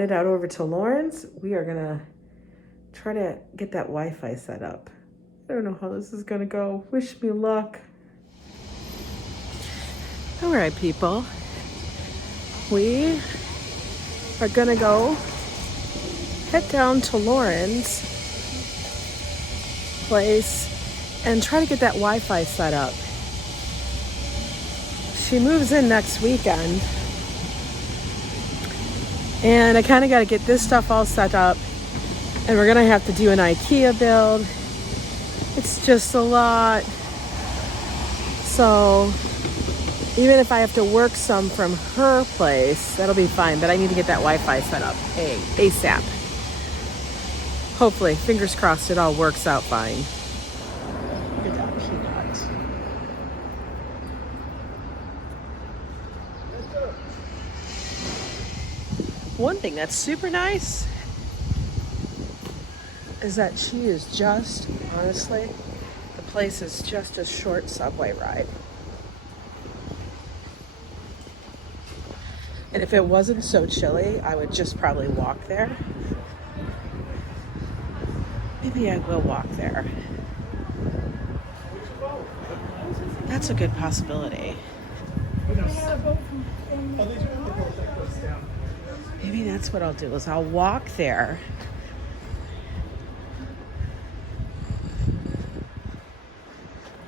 headed out over to Lawrence. We are gonna try to get that Wi-Fi set up. I don't know how this is gonna go. Wish me luck. All right, people. We are gonna go head down to Lauren's place and try to get that Wi-Fi set up. She moves in next weekend. And I kind of got to get this stuff all set up. And we're going to have to do an IKEA build. It's just a lot. So even if I have to work some from her place, that'll be fine. But I need to get that Wi-Fi set up ASAP. Hopefully, fingers crossed, it all works out fine. Look at that peanut. One thing that's super nice is that she is just, honestly, the place is just a short subway ride. And if it wasn't so chilly, I would just probably walk there. Maybe I will walk there. That's a good possibility. Maybe that's what I'll do, is I'll walk there.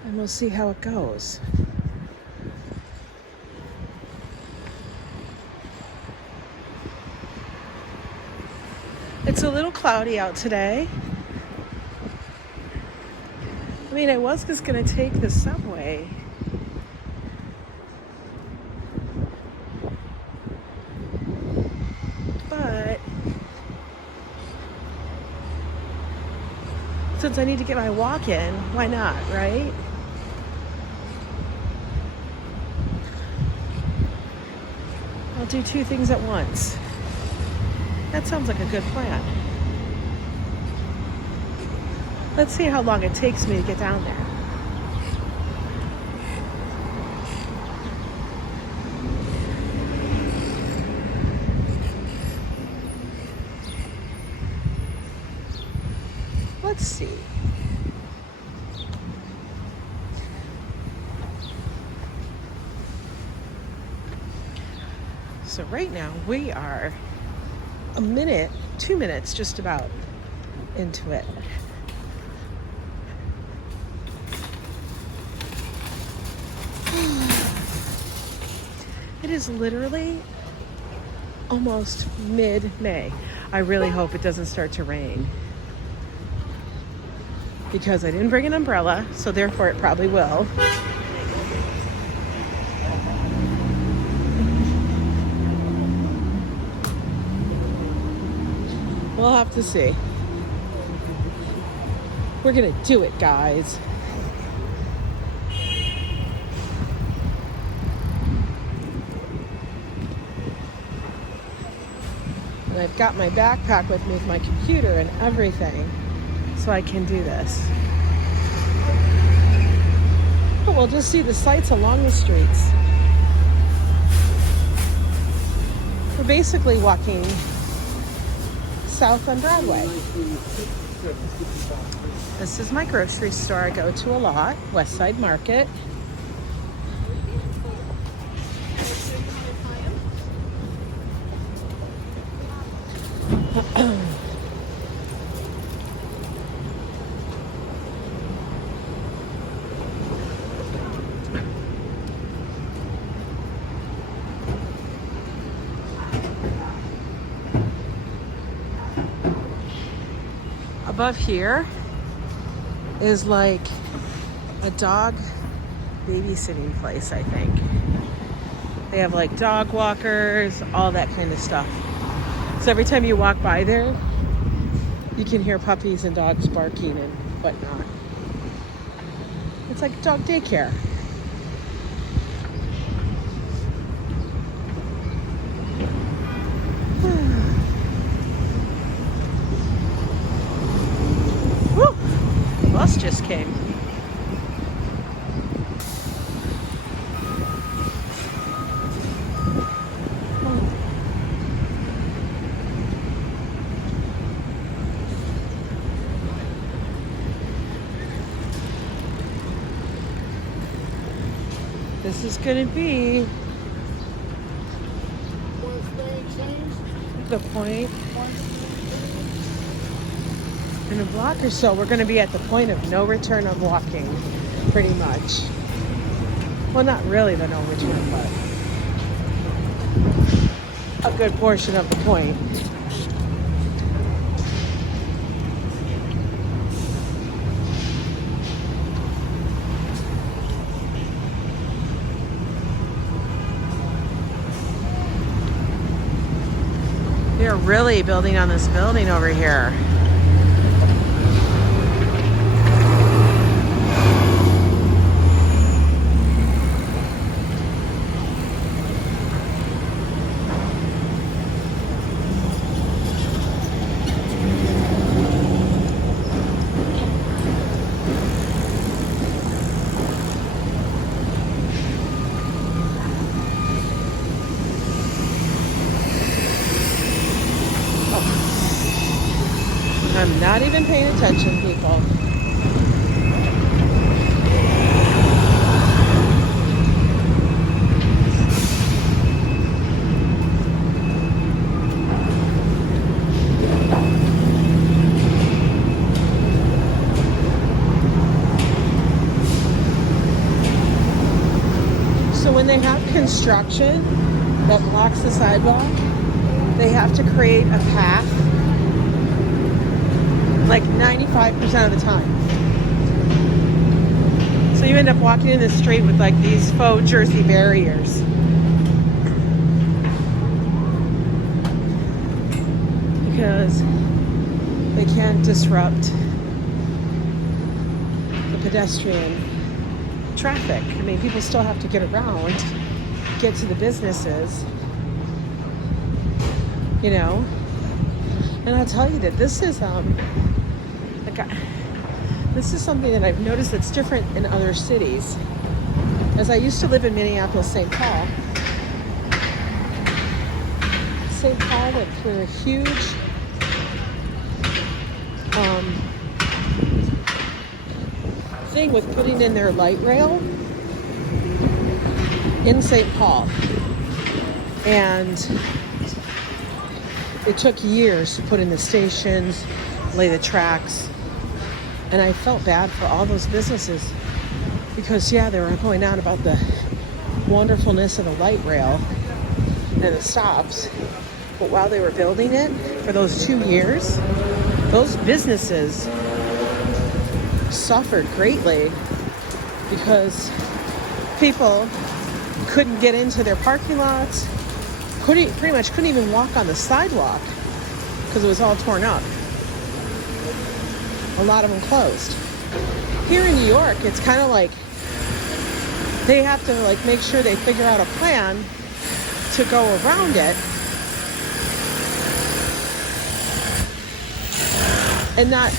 And we'll see how it goes. It's a little cloudy out today. I mean, I was just gonna take the subway. But since I need to get my walk in, why not, right? I'll do two things at once. That sounds like a good plan. Let's see how long it takes me to get down there. Let's see. So right now we are a minute, 2 minutes just about into it. It is literally almost mid-May. I really hope it doesn't start to rain, because I didn't bring an umbrella, so therefore it probably will. We'll have to see. We're gonna do it, guys. And I've got my backpack with me with my computer and everything, so I can do this. But we'll just see the sights along the streets. We're basically walking south on Broadway. This is my grocery store I go to a lot, West Side Market. Above here is like a dog babysitting place, I think. They have like dog walkers, all that kind of stuff. So every time you walk by there, you can hear puppies and dogs barking and whatnot. It's like dog daycare. Bus just came. this is gonna be the point. In a block or so, we're gonna be at the point of no return of walking, pretty much. Well, not really the no return, but a good portion of the point. They're really building on this building over here. I'm not even paying attention, people. So when they have construction that blocks the sidewalk, they have to create a path like 95% of the time. So you end up walking in the street with like these faux jersey barriers. Because they can't disrupt the pedestrian traffic. I mean, people still have to get around, get to the businesses, you know. And I'll tell you that this is this is something that I've noticed that's different in other cities. As I used to live in Minneapolis, St. Paul. St. Paul went through a huge thing with putting in their light rail in St. Paul. And it took years to put in the stations, lay the tracks. And I felt bad for all those businesses because, yeah, they were going on about the wonderfulness of the light rail and the stops. But while they were building it for those 2 years, those businesses suffered greatly because people couldn't get into their parking lots, pretty much couldn't even walk on the sidewalk because it was all torn up. A lot of them closed. Here in New York, it's kind of like they have to like make sure they figure out a plan to go around it and not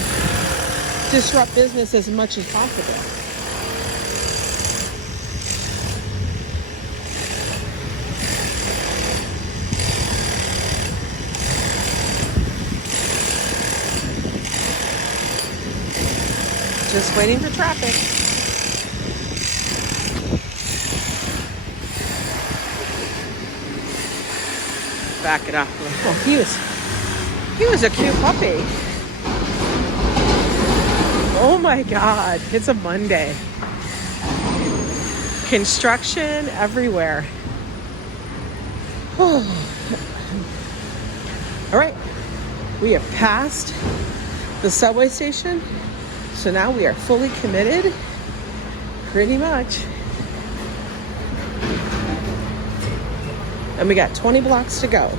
disrupt business as much as possible. Just waiting for traffic. Back it up. Oh, he was a cute puppy. Oh my God, it's a Monday. Construction everywhere. All right, we have passed the subway station. So now we are fully committed, pretty much. And we got 20 blocks to go.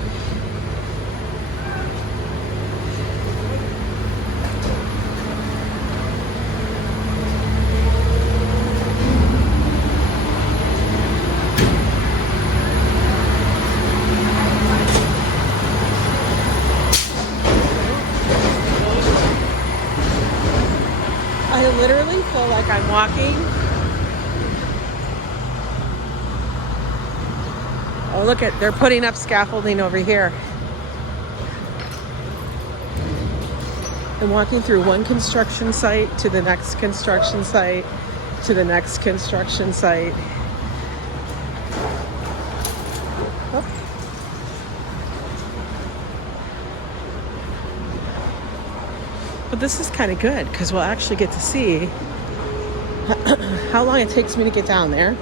I literally feel like I'm walking. Oh, look at, they're putting up scaffolding over here. I'm walking through one construction site to the next construction site to the next construction site. But this is kind of good because we'll actually get to see how long it takes me to get down there.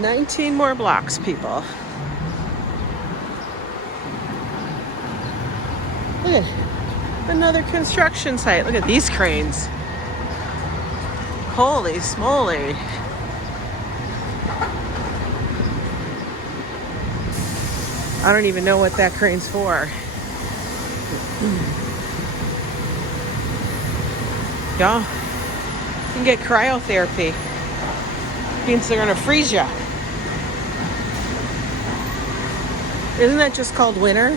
"19 more blocks, people." Look at another construction site. Look at these cranes. Holy smoly. I don't even know what that crane's for. Y'all, you can get cryotherapy. Means they're gonna freeze you. Isn't that just called winter?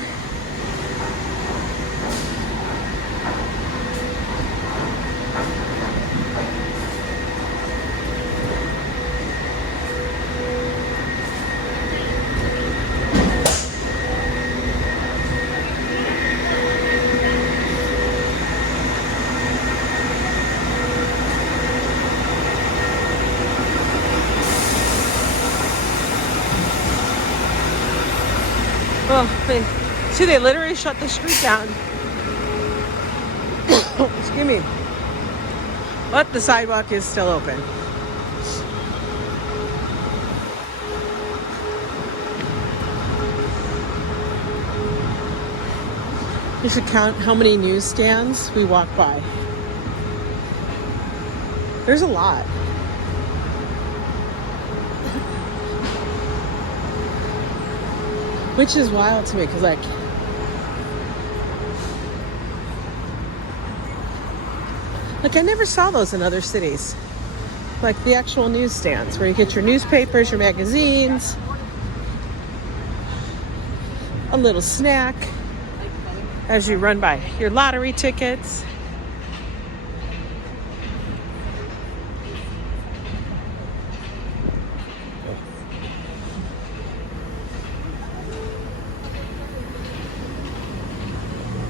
Oh, see, they literally shut the street down. Excuse me. But the sidewalk is still open. You should count how many newsstands we walk by. There's a lot. Which is wild to me because, like, I never saw those in other cities. Like the actual newsstands where you get your newspapers, your magazines, a little snack as you run by, your lottery tickets.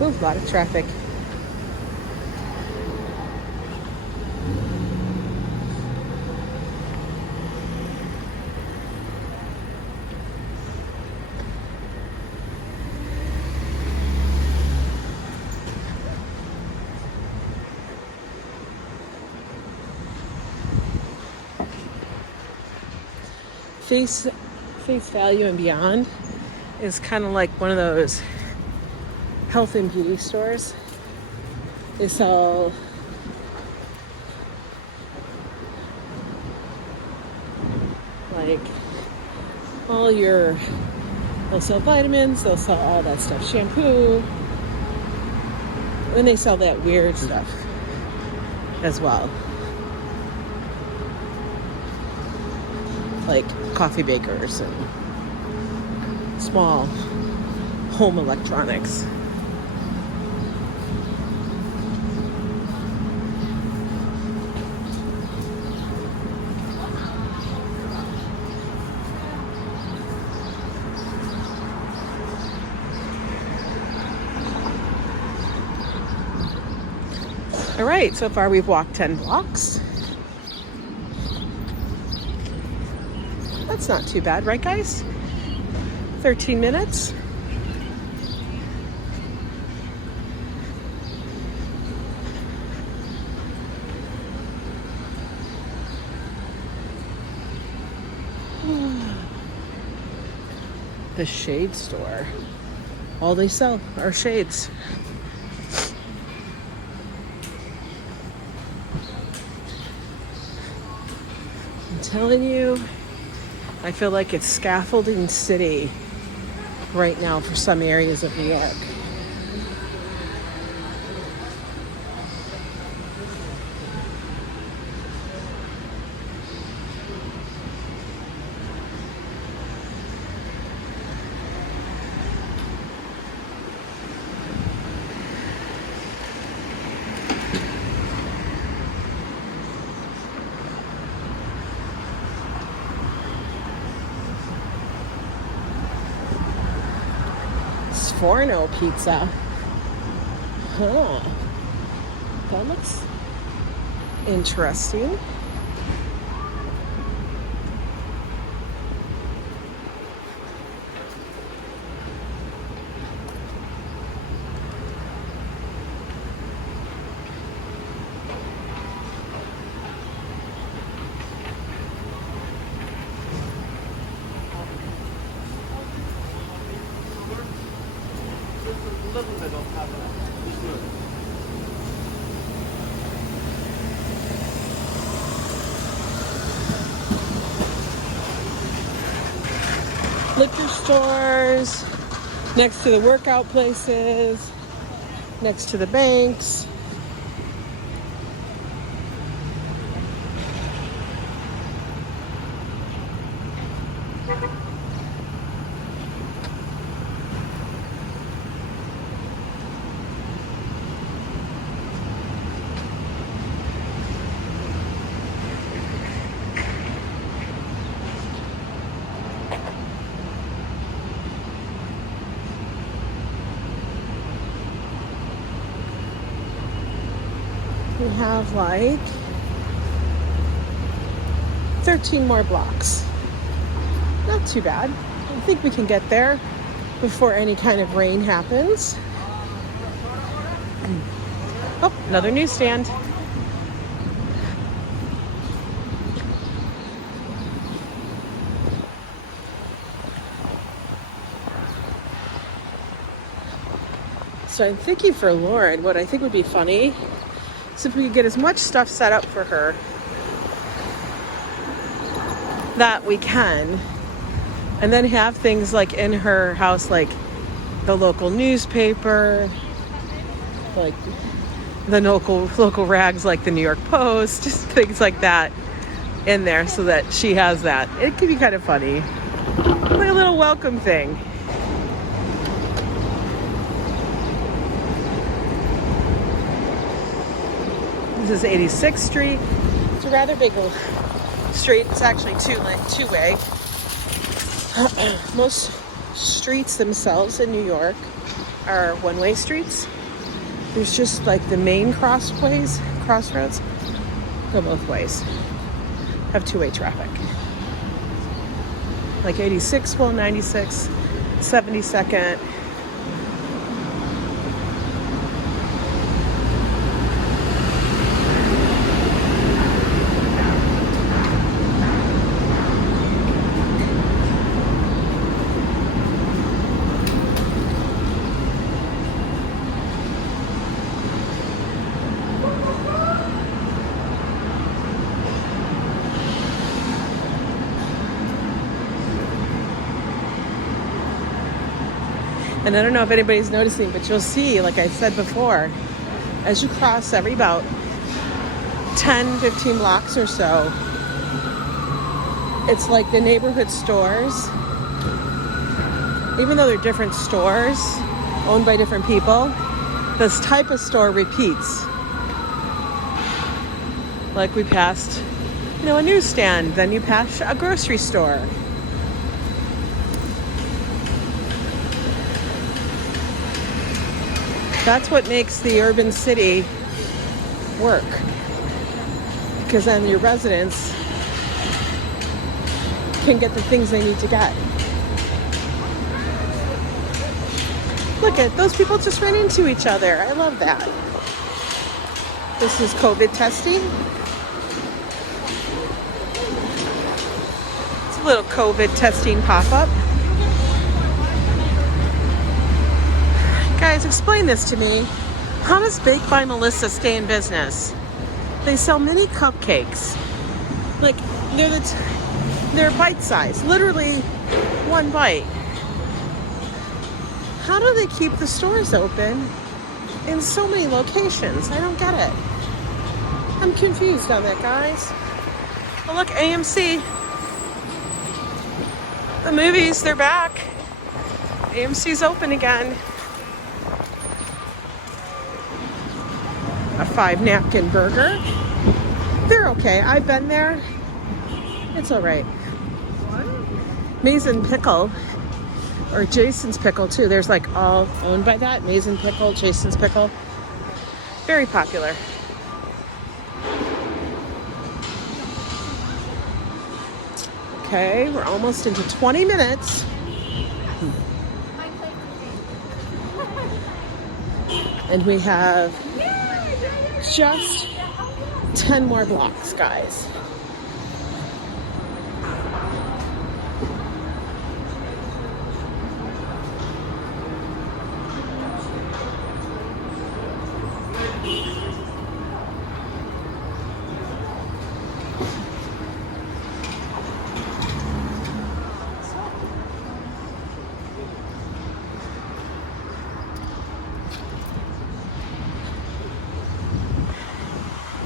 Ooh, a lot of traffic. Face Value and Beyond is kind of like one of those health and beauty stores. They sell like they'll sell vitamins, they'll sell all that stuff, shampoo, and they sell that weird stuff as well. Like coffee makers and small home electronics. All right, so far we've walked 10 blocks. That's not too bad, right, guys? 13 minutes. The shade store. All they sell are shades. I'm telling you, I feel like it's scaffolding city right now for some areas of New York. Forno pizza. Huh. That looks interesting. Liquor stores, next to the workout places, next to the banks. We have like 13 more blocks. Not too bad. I think we can get there before any kind of rain happens. Oh, another newsstand. So I'm thinking for Lauren, what I think would be funny is if we could get as much stuff set up for her that we can, and then have things like in her house, like the local newspaper, like the local rags like the New York Post, just things like that in there so that she has that. It could be kind of funny. Like a little welcome thing. This is 86th Street. It's a rather big street. It's actually two-way. Most streets themselves in New York are one-way streets. There's just like the main crossroads go both ways. Have two-way traffic. Like 86 will, 96, 72nd. And I don't know if anybody's noticing, but you'll see, like I said before, as you cross every about 10, 15 blocks or so, it's like the neighborhood stores, even though they're different stores owned by different people, this type of store repeats. Like we passed, a newsstand, then you pass a grocery store. That's what makes the urban city work. Because then your residents can get the things they need to get. Look at those people just ran into each other. I love that. This is COVID testing. It's a little COVID testing pop-up. Guys, explain this to me. How does Baked by Melissa stay in business? They sell mini cupcakes. Like, they're bite-sized. Literally one bite. How do they keep the stores open in so many locations? I don't get it. I'm confused on that, guys. Oh, look, AMC. The movies, they're back. AMC's open again. A 5-napkin burger. They're okay. I've been there. It's all right. Maize and pickle. Or Jason's Pickle too. There's like all owned by that. Mason Pickle, Jason's Pickle. Very popular. Okay, we're almost into 20 minutes. And we have just 10 more blocks, guys.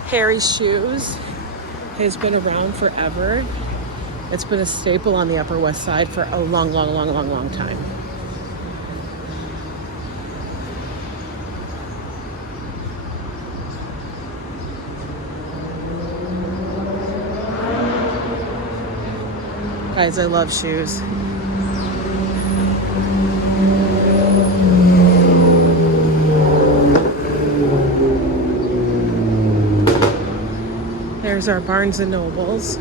Harry's Shoes has been around forever. It's been a staple on the Upper West Side for a long time. Guys, I love shoes. There's our Barnes and Nobles.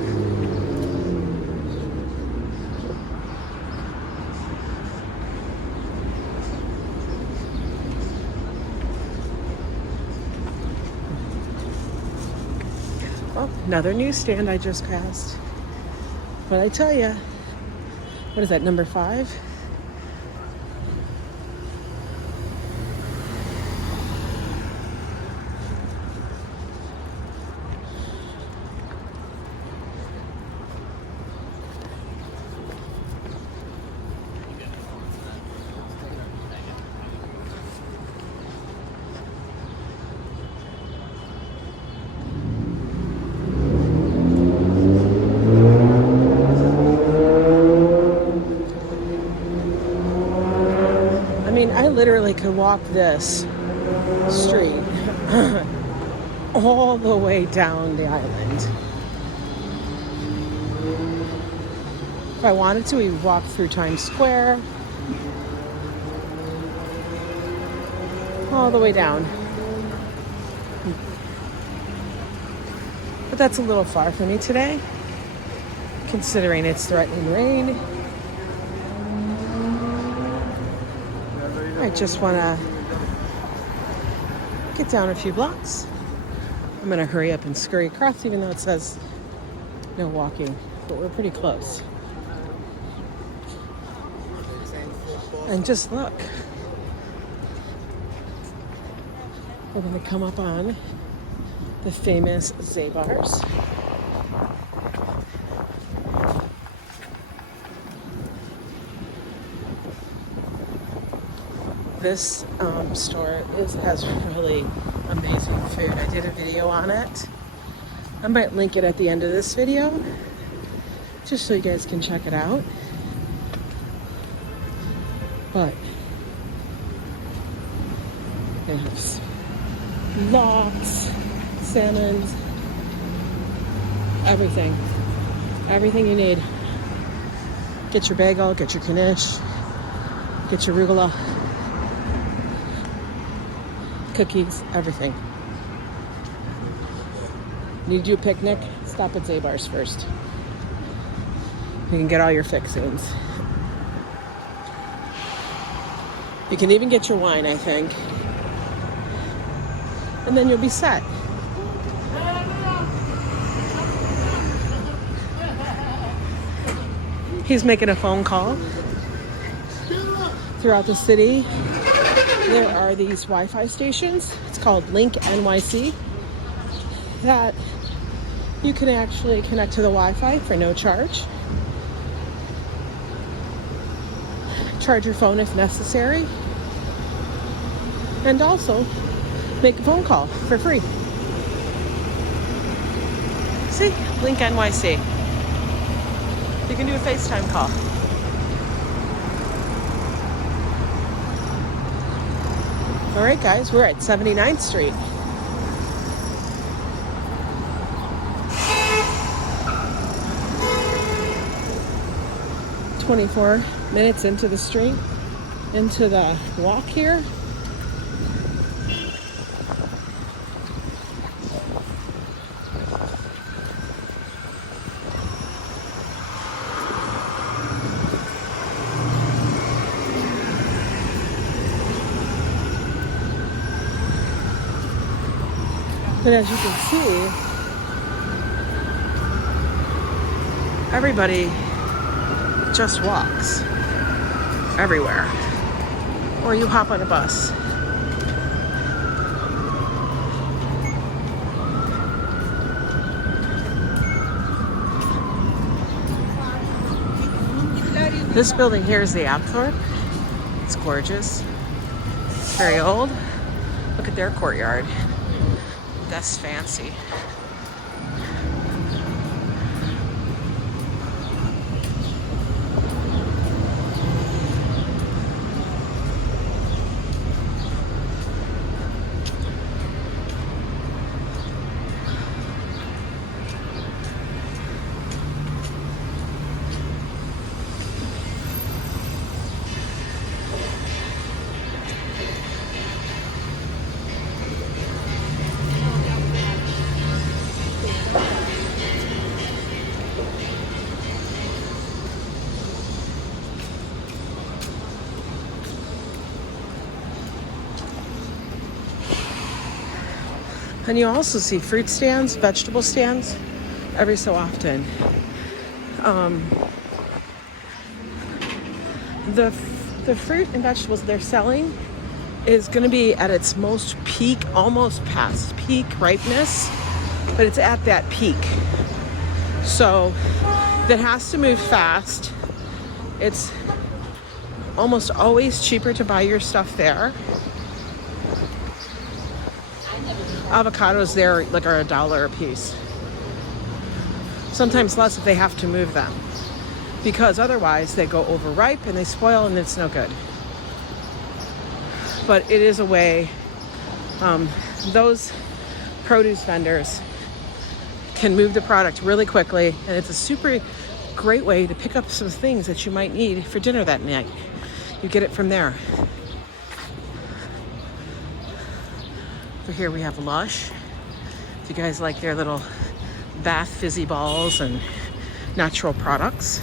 Oh, another newsstand I just passed. But I tell you, what is that, number 5? I literally could walk this street all the way down the island. If I wanted to, we would walk through Times Square, all the way down. But that's a little far for me today, considering it's threatening rain. I just want to get down a few blocks. I'm going to hurry up and scurry across, even though it says no walking, but we're pretty close. And just look. We're going to come up on the famous Zabar's. This store has really amazing food. I did a video on it. I might link it at the end of this video, just so you guys can check it out. But they have lox, salmons, everything. Everything you need. Get your bagel, get your knish, get your arugula. Cookies, everything. Need to do a picnic? Stop at Zabar's first. You can get all your fixings. You can even get your wine, I think. And then you'll be set. He's making a phone call throughout the city. There are these Wi-Fi stations. It's called Link NYC that you can actually connect to the Wi-Fi for no charge. Charge your phone if necessary. And also make a phone call for free. See? Link NYC. You can do a FaceTime call. All right, guys, we're at 79th Street. 24 minutes into the street, into the walk here. But as you can see, everybody just walks everywhere. Or you hop on a bus. This building here is the Apthorpe. It's gorgeous. It's very old. Look at their courtyard. That's fancy. And you also see fruit stands, vegetable stands, every so often. The fruit and vegetables they're selling is going to be at its most peak, almost past peak ripeness, but it's at that peak. So that has to move fast. It's almost always cheaper to buy your stuff there. Avocados there like are $1 a piece. Sometimes less if they have to move them, because otherwise they go overripe and they spoil and it's no good. But it is a way, those produce vendors can move the product really quickly, and it's a super great way to pick up some things that you might need for dinner that night. You get it from there. Over here we have Lush. If you guys like their little bath fizzy balls and natural products.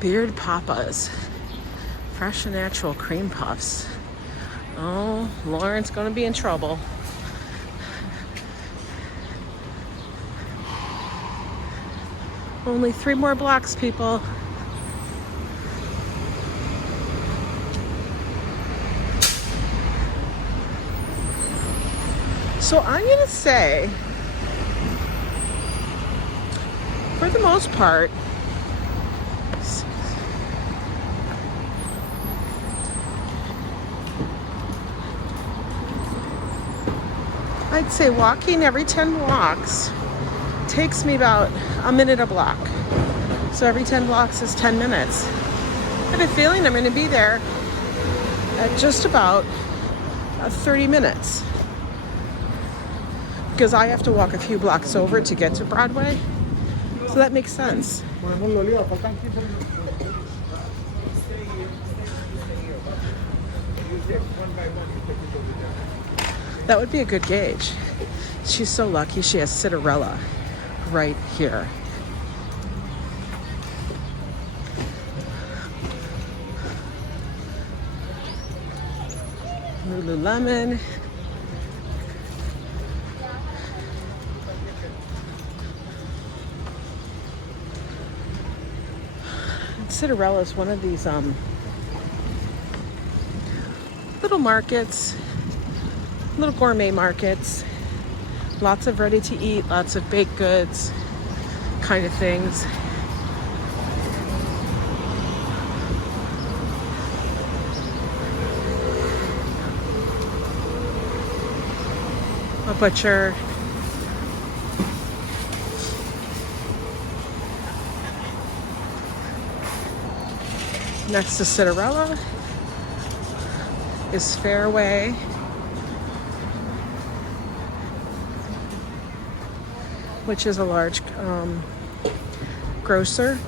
Beard Papa's fresh and natural cream puffs. Oh, Lauren's gonna be in trouble. Only 3 more blocks, people. So I'm gonna say, for the most part, I'd say walking every 10 blocks takes me about a minute a block. So every 10 blocks is 10 minutes. I have a feeling I'm going to be there at just about 30 minutes. Because I have to walk a few blocks over to get to Broadway. So that makes sense. That would be a good gauge. She's so lucky she has Cinderella right here. Lululemon. Cinderella is one of these little markets, little gourmet markets. Lots of ready to eat, lots of baked goods kind of things. A butcher. Next to Cinderella is Fairway. Which is a large grocer.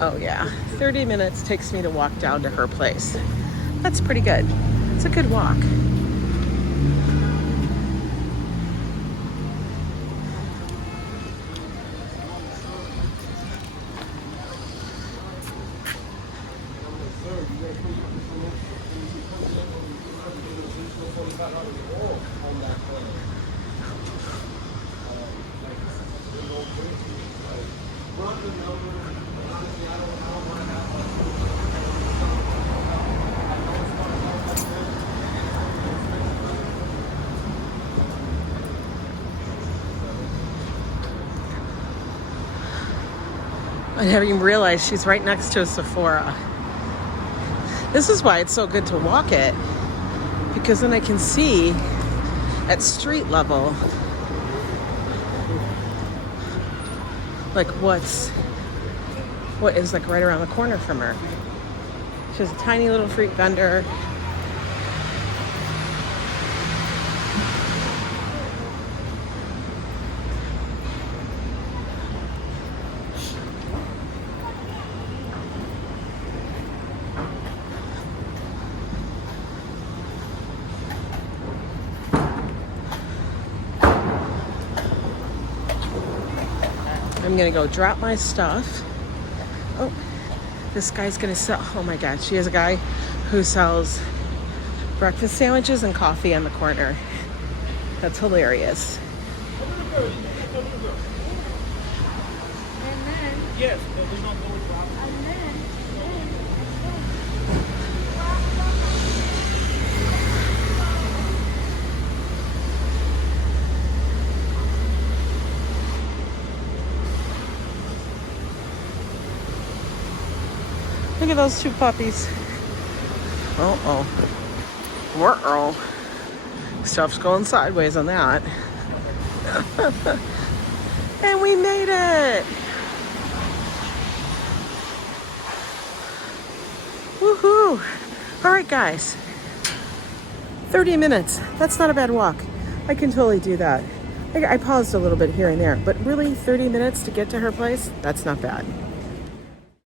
Oh yeah, 30 minutes takes me to walk down to her place. That's pretty good. It's a good walk. I haven't even realized she's right next to a Sephora. This is why it's so good to walk it, because then I can see at street level like what is like right around the corner from her. She has a tiny little fruit vendor. I'm gonna go drop my stuff. Oh, this guy's gonna sell, oh my God, she has a guy who sells breakfast sandwiches and coffee on the corner. That's hilarious. Yes. Look at those two puppies. Uh-oh. Ruh-oh. Stuff's going sideways on that. And we made it! Woohoo! All right, guys. 30 minutes. That's not a bad walk. I can totally do that. I paused a little bit here and there, but really 30 minutes to get to her place? That's not bad.